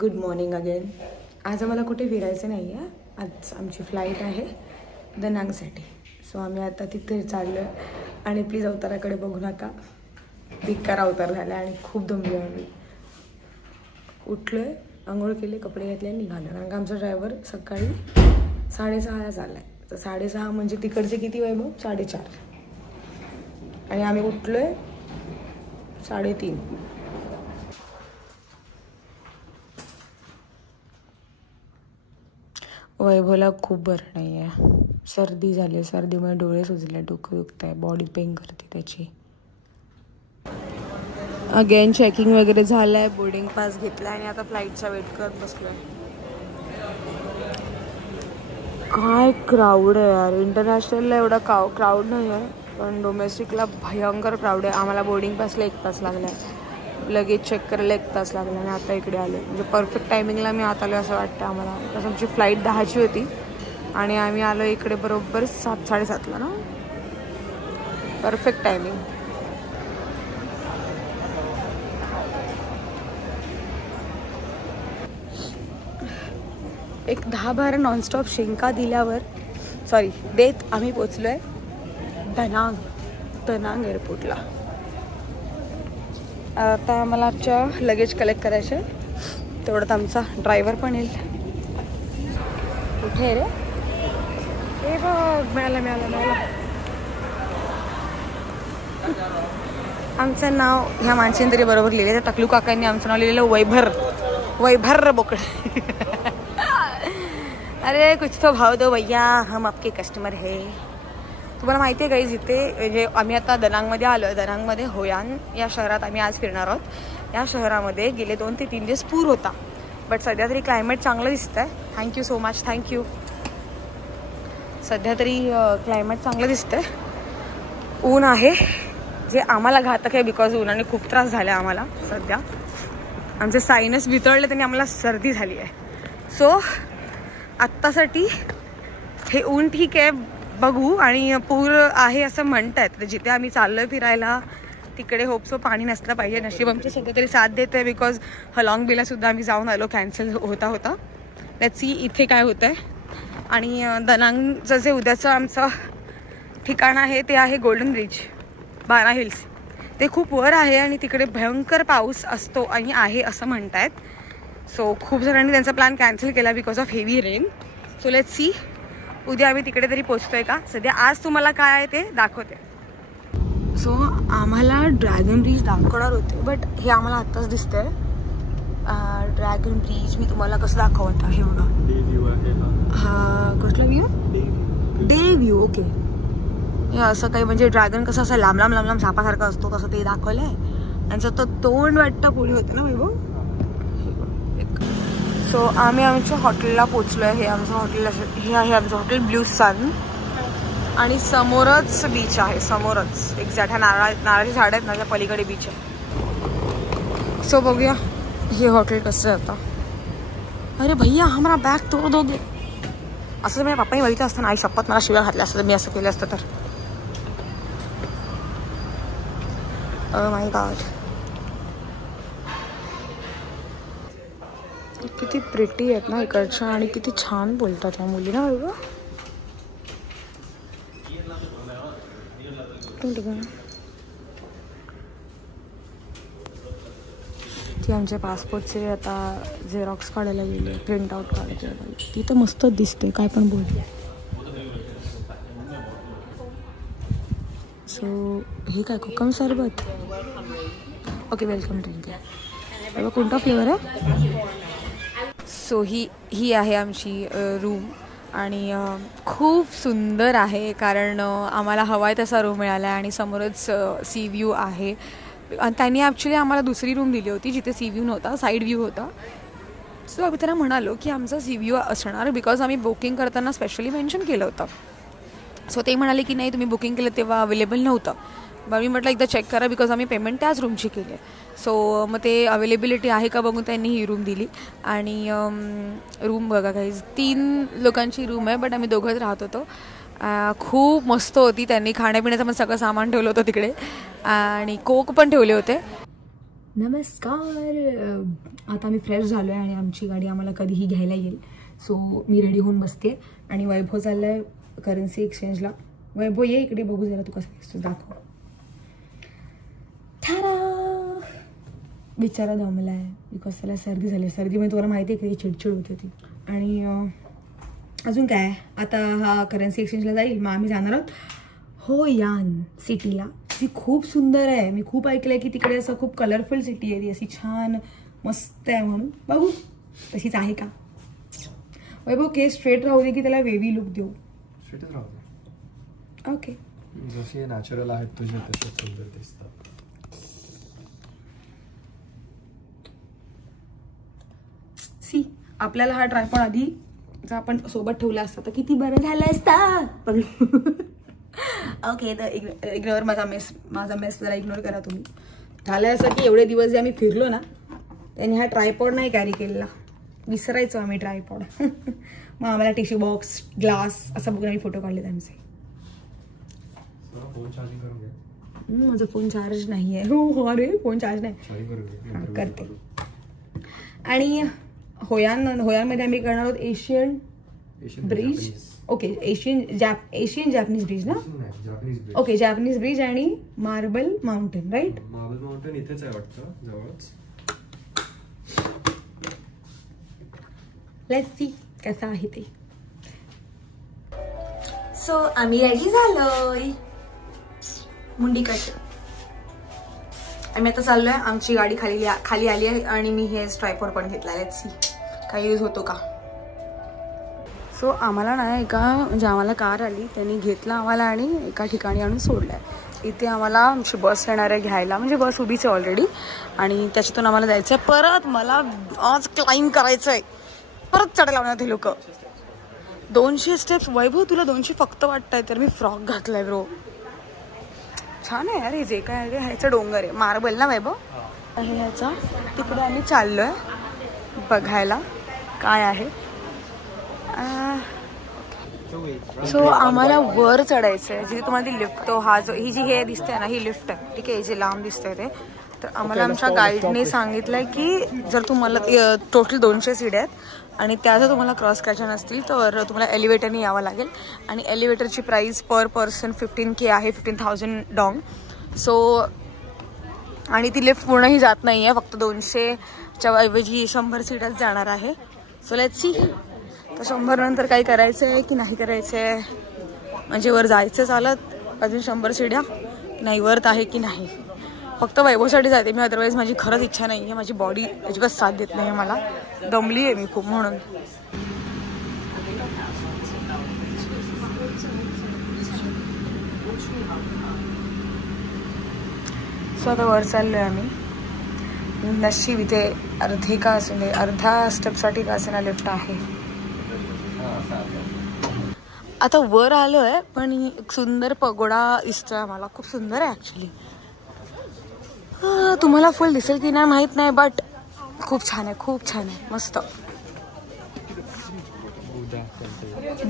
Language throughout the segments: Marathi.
Good morning again. आज आम्हाला कुठे फिरायचं नाही आहे. आज आमची फ्लाईट आहे दनांगसाठी. सो आम्ही आता तिथे चाललो आहे. आणि प्लीज अवताराकडे बघू नका, धिक्कार अवतार झाला आणि खूप दमलो आम्ही. उठलो आहे, आंघोळ केले, कपडे घातले आणि निघालो. कारण का आमचा ड्रायव्हर सकाळी 6:30ला चालला आहे. तर 6:30 म्हणजे तिकडचे किती वैभव? 4:30. आणि आम्ही उठलो आहे 3:30. वैभवला खूप बरं नाही आहे, सर्दी झाली. सर्दीमुळे डोळे सुजले, डोकं दुखत आहे, बॉडी पेन करते त्याची. अगेन चेकिंग वगैरे झालं आहे, बोर्डिंग पास घेतला आणि आता फ्लाईटचा वेट करत बसलो आहे. काय क्राऊड आहे यार. इंटरनॅशनलला एवढा क्राऊड नाही आहे, पण डोमेस्टिकला भयंकर क्राऊड आहे. आम्हाला बोर्डिंग पासला 1 तास लागला आहे, लगेच चेक करायला 1 तास लागला आणि आता इकडे आलो. म्हणजे परफेक्ट टायमिंगला मी आत आलो असं वाटतं आम्हाला. तसं आमची फ्लाईट 10ची होती आणि आम्ही आलो इकडे बरोबर 7:30ला ना. Perfect timing. एक 10-12 नॉनस्टॉप शेंका दिल्यावर देत आम्ही पोचलो आहे दनांग एअरपोर्टला. आता आम्हाला आमच्या लगेज कलेक्ट करायचं आहे. तेवढ्यात आमचा ड्रायव्हर पण येईल. कुठे रे? हे बघ, मिळाला. आमचं नाव ह्या माणसाने तरी बरोबर लिहिलं. त्या टकलू काकांनी आमचं नाव लिहिलेलं वैभर बोकडे. अरे कुछ तो भाव दो भैया, हम आपके कस्टमर है. तुम्हाला माहिती आहे गाईज, इथे म्हणजे आम्ही आता दनांगमध्ये आलो आहे. दनांगमध्ये होयान या शहरात आम्ही आज फिरणार आहोत. या शहरामध्ये गेले 2 ते 3 दिवस पूर होता, बट सध्या तरी क्लायमेट चांगलं दिसतं आहे. Thank you so much, thank you. सध्या तरी क्लायमेट चांगलं दिसतं आहे. ऊन आहे जे आम्हाला घातक आहे, बिकॉज उन्हाने खूप त्रास झाला आहे आम्हाला. सध्या आमचे सायनस वितळले, त्यांनी आम्हाला सर्दी झाली आहे. सो आत्तासाठी हे ऊन ठीक आहे, बघू. आणि पूर आहे असं म्हणतात, जिथे आम्ही चाललोय फिरायला तिकडे होपसो पाणी नसलं पाहिजे. नशीब आमचं सध्या तरी साथ देत आहे, बिकॉज हलॉंग बीला सुद्धा आम्ही जाऊन आलो, कॅन्सल होता. लेट्स सी इथे काय होतं आहे. आणि दनांगचं जे उद्याचं आमचं ठिकाण आहे ते आहे गोल्डन ब्रिज, बारा हिल्स. ते खूप वर आहे आणि तिकडे भयंकर पाऊस असतो आणि आहे असं म्हणतायत. सो खूप जणांनी त्यांचा प्लॅन कॅन्सल केला because of heavy rain. So let's see उद्या आम्ही तिकडे तरी पोचतोय का. सध्या आज तुम्हाला काय आहे ते दाखवते. सो आम्हाला ड्रॅगन ब्रिज दाखवणार होते, बट हे आम्हाला आत्ताच दिसतंय. ड्रॅगन ब्रिज मी तुम्हाला कसं दाखवत आहे बघा. हा कुठला व्ह्यू? Day view. ओके. हे असं काही म्हणजे ड्रॅगन कसं असं लांब सापासारखं असतो तसं ते दाखवलंय. त्यांचं तो तोंड वाटतं पुढे होतं ना वैभव. सो आम्ही आमच्या हॉटेलला पोचलो आहे. हे आमचं हॉटेल हे आहे आमचं हॉटेल ब्ल्यू सन. आणि समोरच बीच आहे, समोरच एक्झॅक्ट. ह्या नारळाची झाड आहेत, माझ्या पलीकडे बीच आहे. सो बघूया हे हॉटेल कसं आहे आता. अरे भैया हमारा बॅग तोड दोगे. असं माझ्या पप्पाने बघितलं असतं ना, आई शपथ मला शिव्या घातल्या असतं मी असं केलं असतं तर. ओह माय गॉड, किती प्रिटी आहेत ना इकडच्या आणि किती छान बोलतात त्या मुली ना बघा. ती आमच्या पासपोर्टचे आता झेरॉक्स काढायला गेले, प्रिंट आउट काढायला. ती तर मस्त दिसते, काय पण बोल. सो हे काय कोकम सरबत. Okay welcome drink. बघा कोणता फ्लेवर आहे. सो ही आहे आमची रूम आणि खूप सुंदर आहे कारण आम्हाला हवा आहे तसा रूम मिळाला आहे आणि समोरच सी व्ह्यू आहे. आणि त्यांनी ॲक्च्युली आम्हाला दुसरी रूम दिली होती जिथे सी व्ह्यू नव्हता, साईड व्ह्यू होता. सो आम्ही त्यांना म्हणालो की आमचा सी व्ह्यू असणार, बिकॉज आम्ही बुकिंग करताना स्पेशली मेन्शन केलं होतं. सो ते म्हणाले की नाही तुम्ही बुकिंग केलं तेव्हा अवेलेबल नव्हतं. मग मी म्हटलं एकदा चेक करा बिकॉज आम्ही पेमेंट त्याच रूमची केली आहे. सो मग ते अवेलेबिलिटी आहे का बघून त्यांनी ही रूम दिली. आणि रूम बघा काही 3 लोकांची रूम आहे, बट आम्ही दोघंच राहत होतो. खूप मस्त होती. त्यांनी खाण्यापिण्याचं पण सगळं सामान ठेवलं होतं तिकडे आणि कोक पण ठेवले होते. नमस्कार. आता आम्ही फ्रेश झालो आहे आणि आमची गाडी आम्हाला कधीही घ्यायला येईल. सो मी रेडी होऊन बसते आणि वैभव चाललं आहे करन्सी एक्सचेंजला. वैभव ये इकडे बघू जरा तू कसं दिसतो, दाखव. बिचारा दमला आहे बिकॉज त्याला सर्दी झाली. सर्दीमध्ये तुम्हाला माहिती आहे की चिडचिड होती ती. आणि अजून काय, आता हा करन्सी एक्सचेंजला जाईल. मग आम्ही जाणार आहोत होयान सिटीला. ती खूप सुंदर आहे. मी खूप ऐकलं आहे की तिकडे असं खूप कलरफुल सिटी आहे ती, अशी छान मस्त आहे. म्हणून बघू तशीच आहे का. वैभव केस स्ट्रेट राहू दे की त्याला वेवी लुक देऊ? स्ट्रेटच राहू दे. ओके. जसे नॅचरल आहेत तुझे तसे सुंदर दिसतात. सी आपल्याला हा ट्रायपॉड आधी जर आपण सोबत ठेवला असता तर किती बरं झालं असतं. ओके, तर इग्नोर माझा मेस जरा इग्नोर करा तुम्ही. झालं असं की एवढे दिवस जे आम्ही फिरलो ना त्यांनी हा ट्रायपॉड नाही कॅरी केलेला. विसरायचो आम्ही ट्रायपॉड. मग आम्हाला टिश्यू बॉक्स, ग्लास असं बघून आम्ही फोटो काढलेत आमचे. माझा फोन चार्ज नाही आहे. हो अरे फोन चार्ज नाही, करते. आणि होयानमध्ये आम्ही करणार आहोत Asian bridge. Okay, Asian Japanese bridge ना. ओके, जॅपनीज ब्रिज आणि marble mountain. Right, marble mountain इथेच आहे वाटतं जवळच. लेट्स सी कसं आहे ते. सो आम्ही रेडी झालोय. मुंडी कट. आम्ही आता चाललोय. आमची गाडी खाली आली आहे आणि मी हे ट्रायपॉड पण घेतला. लेट्स सी काय यूज होतो का. सो आम्हाला ना म्हणजे आम्हाला कार आली, त्यांनी घेतला आम्हाला आणि एका ठिकाणी आणून सोडलाय. इथे आम्हाला आमची बस येणार आहे घ्यायला. म्हणजे बस उभीच आहे ऑलरेडी आणि त्याच्यातून आम्हाला जायचं आहे. परत मला आज क्लाइंब करायचं आहे. परत चढायला लावणार ते लोक. 200 स्टेप्स. वैभव तुला 200 फक्त वाटतंय तर मी फ्रॉक घातलाय ब्रो. छान आहे यार हे जे काय आहे. ह्याचा डोंगर आहे मार्बल ना वैभव आहे ह्याचा. तिकडे आम्ही चाललोय बघायला काय आहे. सो आम्हाला वर चढायचं आहे. जिथे तुम्हाला ती लिफ्ट, तो हा जो ही जी हे दिसते ना ही लिफ्ट आहे. ठीक आहे, जे लांब दिसतंय ते. तर आम्हाला आमच्या गाईडने सांगितलंय की जर तुम्हाला टोटल 200 सीट आहेत आणि त्या जर तुम्हाला क्रॉस करायच्या नसतील तर तुम्हाला एलिव्हेटरने यावं लागेल. आणि एलिव्हेटरची प्राईस पर पर्सन 15K आहे, 15,000 डॉंग. सो आणि ती लिफ्ट पूर्णही जात नाही आहे, फक्त 200च्या ऐवजी 100 सीटच जाणार आहे. सो लेट्स सी तर 100 नंतर काही करायचं आहे की नाही करायचं आहे. म्हणजे वर जायचं चालत अजून 100 सीट्या नाही, वर्थ आहे की नाही. फक्त वैभवसाठी जाते मी, अदरवाईज माझी खरंच इच्छा नाही आहे. माझी बॉडी अजिबात साथ देत नाही आहे. मला दमली आहे मी खूप म्हणून. सो आता वर चाललो आहे आम्ही. नशीब इथे अर्धे का असून दे, अर्धा स्टेपसाठी का असेना लिफ्ट आहे. आता वर आलो आहे पण एक सुंदर पगोडा दिसतोय मला. खूप सुंदर आहे ॲक्च्युली. तुम्हाला फुल दिसेल की नाही माहीत नाही, बट खूप छान आहे, खूप छान आहे, मस्त.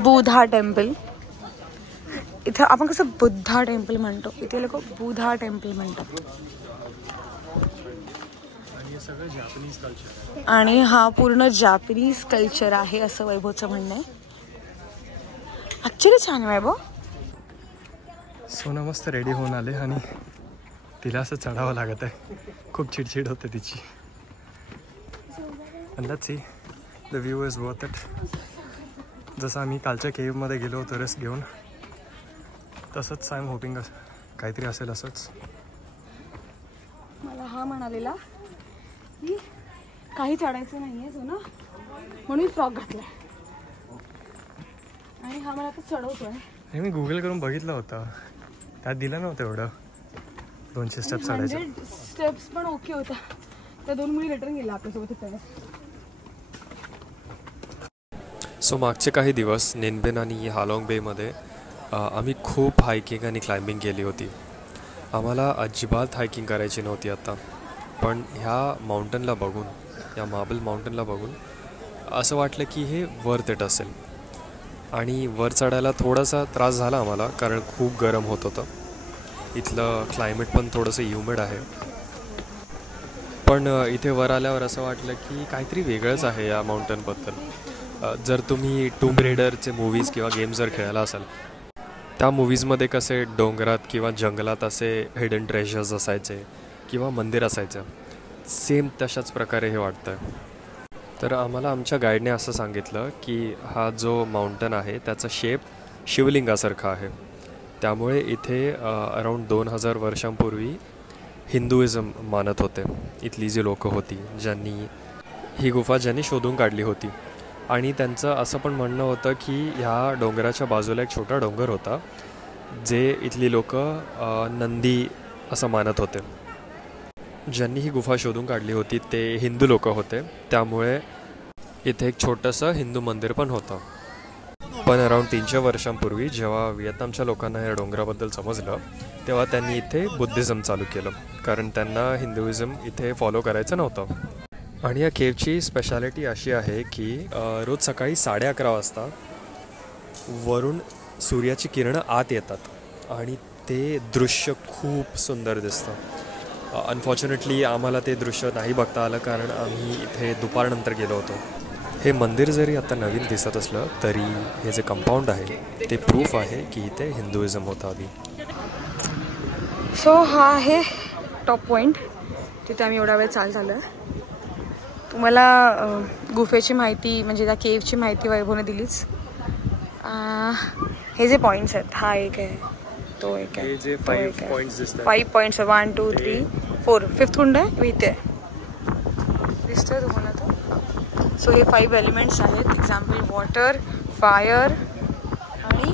बुधा टेम्पल. इथं आपण कसं बुद्धा टेम्पल म्हणतो, इथे लोक बुधा टेम्पल म्हणतात. आणि हा पूर्ण जॅपनीज कल्चर आहे असं वैभवचं म्हणणं आहे. ॲक्च्युली छान आहे वैभव. सोना मस्त रेडी होऊन आले आणि तिला असं चढावं लागत आहे. खूप चिडचिड होते तिची. and let's see the view is worth it. जसं आम्ही कालच्या केव्हमध्ये गेलो होतो रेस्ट घेऊन, तसंच आय एम होपिंग काहीतरी असेल असंच. मला हा म्हणालेला की काही चढायचं नाही आहे सोना, म्हणून फ्रॉक घातलाय आणि हा मला आता चढवतोय. हे मी गुगल करून बघितलं होतं, त्यात दिलं नव्हतं एवढं 200 स्टेप्स चढायचं. 100 स्टेप्स पण ओके होता. त्या 2 मुली रिटर्न गेला आपल्यासोबत इथे. सो मागचे काही दिवस नेनबेन आणि हालाँग बेमध्ये आम्ही खूप हायकिंग आणि क्लाइम्बिंग केली होती. आम्हाला अजिबात हायकिंग करायची नव्हती आता, पण ह्या माउंटनला बघून, या मार्बल माउंटनला बघून असं वाटलं की हे वर्थ इट असेल. आणि वर चढायला थोडासा त्रास झाला आम्हाला, कारण खूप गरम होत होतं. इथलं क्लायमेट पण थोडंसं ह्युमिड आहे. पण इथे वर आल्यावर असं वाटलं की काहीतरी वेगळंच आहे या माउंटनबद्दल. जर तुम्ही टूम रेडरचे मूवीज किंवा गेम्स जर खेळायला असाल, त्या मूवीजमध्ये कसे डोंगरात किंवा जंगलात असे हिडन ट्रेजर्स असायचे किंवा मंदिर असायचं, सेम तशाच प्रकारे हे वाटतं आहे. तर आम्हाला आमच्या गाईडने असं सांगितलं की हा जो माउंटन आहे त्याचा शेप शिवलिंगासारखा आहे. त्यामुळे इथे अराऊंड 2000 वर्षांपूर्वी हिंदुइझम मानत होते. इथली जी लोकं होती ज्यांनी ही गुफा शोधून काढली होती. आणि त्यांचं असं पण म्हणणं होतं की ह्या डोंगराच्या बाजूला एक छोटा डोंगर होता जे इथली लोकं नंदी असं मानत होते. ज्यांनी ही गुफा शोधून काढली होती ते हिंदू लोकं होते. त्यामुळे इथे एक छोटंसं हिंदू मंदिर पण होतं. पण अराऊंड 300 वर्षांपूर्वी जेव्हा व्हिएतनामच्या लोकांना या डोंगराबद्दल समजलं तेव्हा त्यांनी इथे बुद्धिझम चालू केलं, कारण त्यांना हिंदुइझम इथे फॉलो करायचं नव्हतं. आणि या केवची स्पेशालिटी अशी आहे की रोज सकाळी 11:30 वाजता वरून सूर्याची किरणं आत येतात आणि ते दृश्य खूप सुंदर दिसतं. अनफॉर्च्युनेटली आम्हाला ते दृश्य नाही बघता आलं कारण आम्ही इथे दुपारनंतर गेलो होतो. हे मंदिर जरी आता नवीन दिसत असलं तरी हे जे कंपाऊंड आहे ते प्रूफ आहे की इथे हिंदुइझम होतं आधी. सो हा आहे टॉप पॉईंट, तिथे आम्ही एवढा वेळ झालं आहे. तुम्हाला गुफेची माहिती म्हणजे त्या केवची माहिती वैभवने दिलीच. हे जे पॉईंट्स आहेत, हा एक आहे, तो एक आहे, तो एक आहे. 5 पॉईंट्स 1 2 3 4 5th कुंड आहे इथे दिसतोय तुम्हाला तो. सो हे 5 एलिमेंट्स आहेत. एक्झाम्पल वॉटर, फायर आणि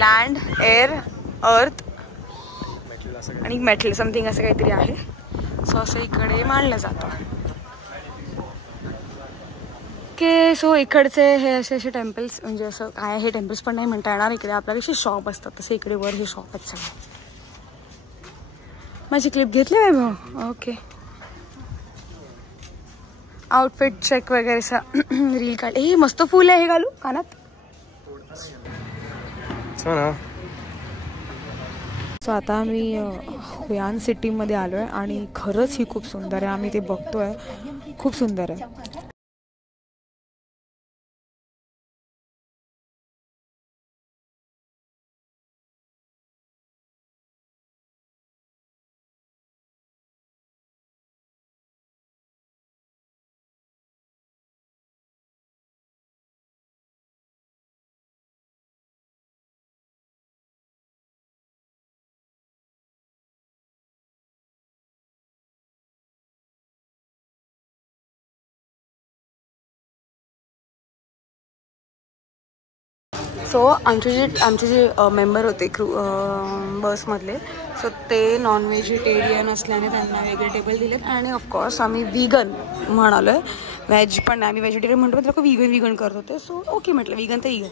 लँड, एअर, अर्थ आणि मेटल समथिंग असं काहीतरी आहे. सो असं इकडे मानलं जातं. ओके, सो इकडचे हे असे टेम्पल्स म्हणजे असं काय हे टेम्पल्स पण नाही म्हणता येणार. इकडे आपल्याला कसे शॉप असतात तसे इकडे वर हे शॉप आहेत सगळे. माझी क्लिप घेतली वैभव. ओके, आउटफिट चेक वगैरे सा रील काढ. हे मस्त फुल आहे, हे घालू कानात. सो आता आम्ही हुयान सिटीमध्ये आलो आहे आणि खरंच ही खूप सुंदर आहे. आम्ही ते बघतोय, खूप सुंदर आहे. सो आमचे जे मेंबर होते बसमधले, सो ते नॉन व्हेजिटेरियन असल्याने त्यांना वेगळे टेबल दिलेत. आणि ऑफकोर्स आम्ही विगन म्हणालो आहे, व्हेज पण आम्ही व्हेजिटेरियन म्हणतो पण लोक विगन करत होते. सो ओके म्हटलं, विगन तर विगन.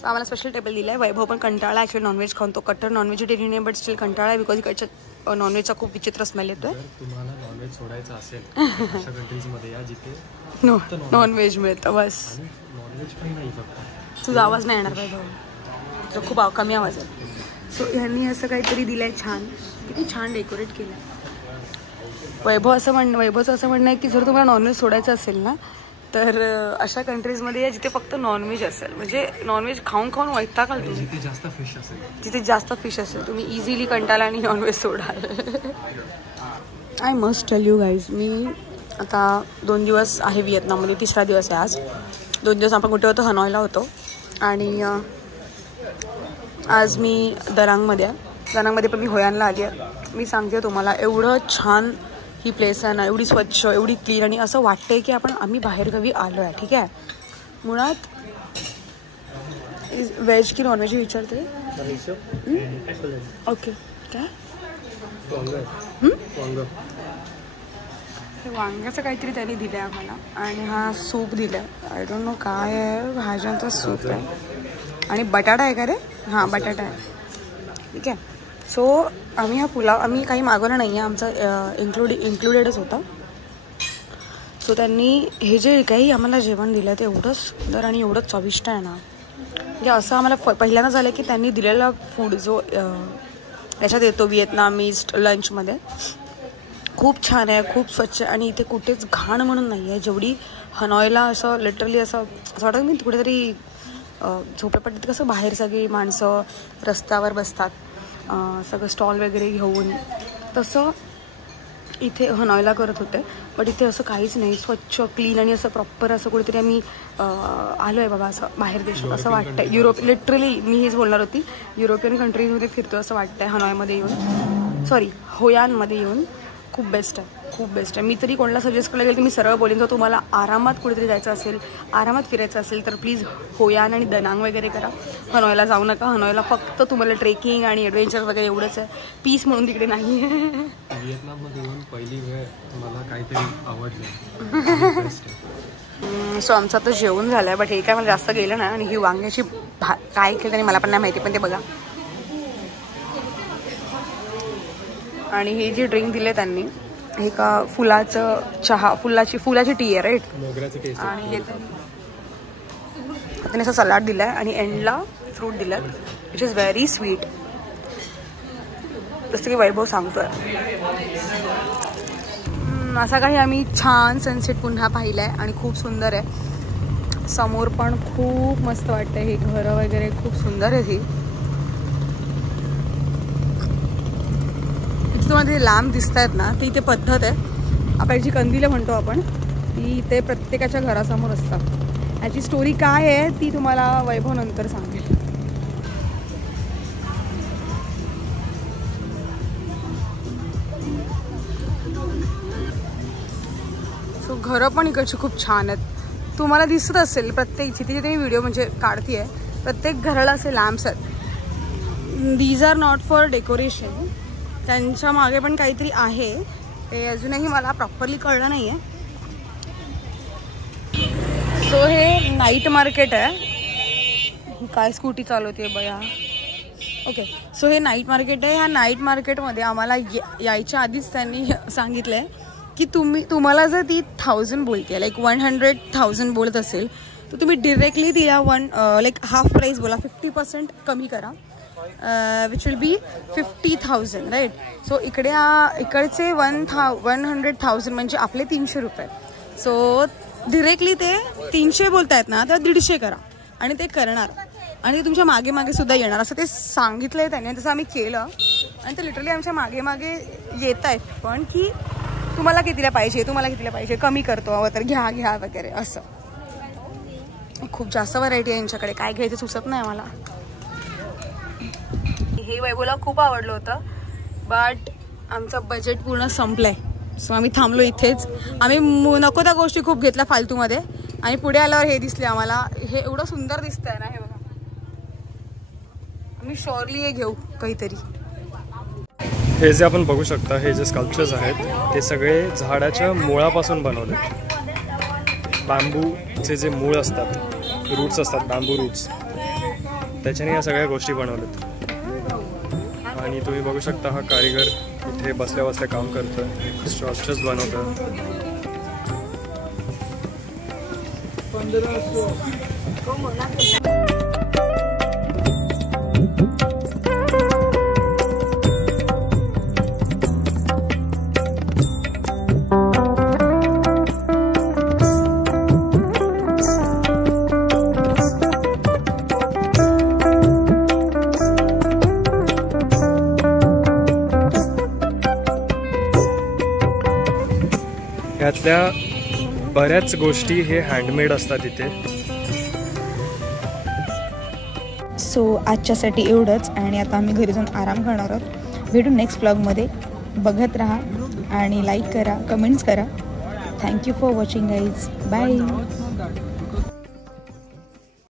सो आम्हाला स्पेशल टेबल दिला आहे. वैभव पण कंटाळा, ॲक्च्युली नॉनव्हेज खाऊन तो कट्टर नॉन व्हेजिटेरियन आहे, बट स्टील कंटाळा आहे बिकॉज इकडच्या नॉनव्हेजचा खूप विचित्र स्मेल येतोय. तुम्हाला नॉनव्हेज सोडायचं असेल अशा कंट्रीजमध्ये या जिथे नॉनव्हेज मिळतं बस. नॉनव्हेज पण नाही, फक्त तुझा आवाज नाही येणार वैभव, जो खूप कमी आवाज आहे. सो ह्यांनी असं काहीतरी दिलं आहे छान, किती छान डेकोरेट केलं आहे. वैभवचं असं म्हणणं आहे की जर तुम्हाला नॉनव्हेज सोडायचं असेल ना तर अशा कंट्रीजमध्ये या जिथे फक्त नॉनव्हेज असेल, म्हणजे नॉनव्हेज खाऊन वैतागाल तुम्ही. जिथे जास्त फिश असेल, जिथे जास्त फिश असेल तुम्ही इझिली कंटाळा आणि नॉनव्हेज सोडाल. I must tell you guys, मी आता 2 दिवस आहे व्हिएतनाममध्ये, 3रा दिवस आहे आज. 2 दिवस आपण कुठे होतो, हनॉयला होतो. आणि आज मी दरांगमध्ये पण मी होयानला आली आहे. मी सांगते तुम्हाला, एवढं छान ही प्लेस आहे ना, एवढी स्वच्छ, एवढी क्लीन, आणि असं वाटतंय की आपण आम्ही बाहेरगावी आलो आहे. ठीक आहे, मुळात व्हेज की नॉनव्हेज विचारते. ओके, काय वांग्याचं काहीतरी त्यांनी दिलं आहे आम्हाला. आणि हा सूप दिला आहे, आय डोंट नो काय आहे, भाज्यांचा सूप आहे. आणि बटाटा आहे का रे? हां, बटाटा आहे. ठीक आहे. सो आम्ही हा पुलाव आम्ही काही मागवलं नाही आहे, आमचा इन्क्लुडेडच होता. सो त्यांनी हे जे काही आम्हाला जेवण दिलं आहे ते एवढं सुंदर आणि एवढं चविष्ट आहे ना, म्हणजे असं आम्हाला पहिल्यांदा झालं की त्यांनी दिलेला फूड जो याच्यात येतो व्हिएतनामीज लंचमध्ये, खूप छान आहे, खूप स्वच्छ आणि इथे कुठेच घाण म्हणून नाही आहे. जेवढी हनॉयला असं लिटरली असं वाटतं मी कुठेतरी झोपडपट्टीत कसं बाहेर सगळी माणसं रस्त्यावर बसतात सगळं स्टॉल वगैरे घेऊन, तसं इथे हनॉयला करत होते. बट इथे असं काहीच नाही, स्वच्छ क्लीन आणि असं प्रॉपर असं कुठेतरी आम्ही आलो आहे बाबा असं बाहेर देशात असं वाटतंय. लिटरली मी हेच बोलणार होती, युरोपियन कंट्रीजमध्ये फिरतो असं वाटतंय हनॉयमध्ये येऊन, सॉरी होयानमध्ये येऊन. खूप बेस्ट आहे, खूप बेस्ट आहे. मी तरी कोणाला सजेस्ट करायला गेलं तर मी सरळ बोलेन, जर तुम्हाला आरामात कुठेतरी जायचं असेल, आरामात फिरायचं असेल तर प्लीज होयान आणि दनांग वगैरे करा. हनॉयला जाऊ नका. हनॉयला फक्त तुम्हाला ट्रेकिंग आणि ॲडव्हेंचर वगैरे एवढंच आहे, पीस म्हणून तिकडे नाही आहे. व्हिएतनाममध्ये येऊन पहिली वेळ मला काहीतरी आवडलं. सो आमचं आता जेवण झालं आहे, बट हे काय मला जास्त गेलं नाही. आणि ही वांग्याची काय केलं त्यांनी मला पण नाही माहिती, पण ते बघा. आणि ही जी ड्रिंक दिले त्यांनी, हे का फुलाचं चहा, फुलाची टी आहे राईट. आणि हे त्यांनी असं सलाड दिलं आहे आणि एंडला फ्रूट दिलं, विच इज व्हेरी स्वीट, जसं की वैभव सांगतोय. असा काही आम्ही छान सनसेट पुन्हा पाहिलं आहे आणि खूप सुंदर आहे. समोर पण खूप मस्त वाटतं, हे घरं वगैरे खूप सुंदर आहे. ही तुम्हाला जे लांब दिसत आहेत ना, ती इथे पद्धत आहे. आपण जी कंदिलं म्हणतो आपण, ती इथे प्रत्येकाच्या घरासमोर असतात. याची स्टोरी काय आहे ती तुम्हाला वैभव नंतर सांगेल. सो घरं पण इकडची खूप छान आहेत. तुम्हाला दिसत असेल प्रत्येक जिथे जिथे मी व्हिडिओ म्हणजे काढते आहे, प्रत्येक घराला असे लॅम्प्स आहेत. These are not for decoration, त्यांच्या मागे पण काहीतरी आहे, ते अजूनही मला प्रॉपरली कळलं नाही आहे. सो हे नाईट मार्केट आहे. काय स्कूटी चालवते बया. ओके, सो हे नाईट मार्केट आहे. ह्या नाईट मार्केटमध्ये आम्हाला यायच्या आधीच त्यांनी सांगितलं आहे की तुम्हाला जर ती 1000 बोलते, लाईक 100,000 बोलत असेल, तर तुम्ही डिरेक्टली तिला लाईक हाफ प्राईस बोला, 50% कमी करा, which will be 50,000 right. So इकडचे 100,000 म्हणजे आपले 300 रुपये. सो डिरेक्टली ते 300 बोलतायत ना, तर 150 करा आणि ते करणार आणि ते तुमच्या मागे मागे सुद्धा येणार, असं ते सांगितलं आहे त्यांनी. तसं आम्ही केलं आणि ते लिटरली आमच्या मागे मागे येत आहेत पण, की तुम्हाला कितीला पाहिजे, कमी करतो हवं तर घ्या वगैरे असं. खूप जास्त व्हरायटी आहे यांच्याकडे, काय घ्यायचं सुचत नाही मला. हे वैभवला खूप आवडलं होतं, बट आमचं बजेट पूर्ण संपलंय. सो आम्ही थांबलो इथेच. आम्ही नको त्या गोष्टी खूप घेतल्या फालतूमध्ये आणि पुढे आल्यावर हे दिसले आम्हाला. हे एवढं सुंदर दिसतंय ना, हे बघा. आम्ही शॉर्टली हे घेऊ काहीतरी. हे जे आपण बघू शकता, हे जे स्कल्पचर्स आहेत ते सगळे झाडाच्या मुळापासून बनवले. बांबूचे जे मूळ असतात, रूट्स असतात, बांबू रूट्स, त्याच्याने या सगळ्या गोष्टी बनवल्यात. आणि तुम्ही बघू शकता हा कारीगर इथे बसल्या बसल्या काम करतोय, स्ट्रक्चर्स बनवतोय. यातल्या बऱ्याच गोष्टी हे हँडमेड असतात इथे. सो आजच्यासाठी एवढंच आणि आता आम्ही घरी जाऊन आराम करणार आहोत. भेटू नेक्स्ट ब्लॉगमध्ये. बघत राहा आणि लाईक करा, कमेंट्स करा. Thank you for watching guys. Bye.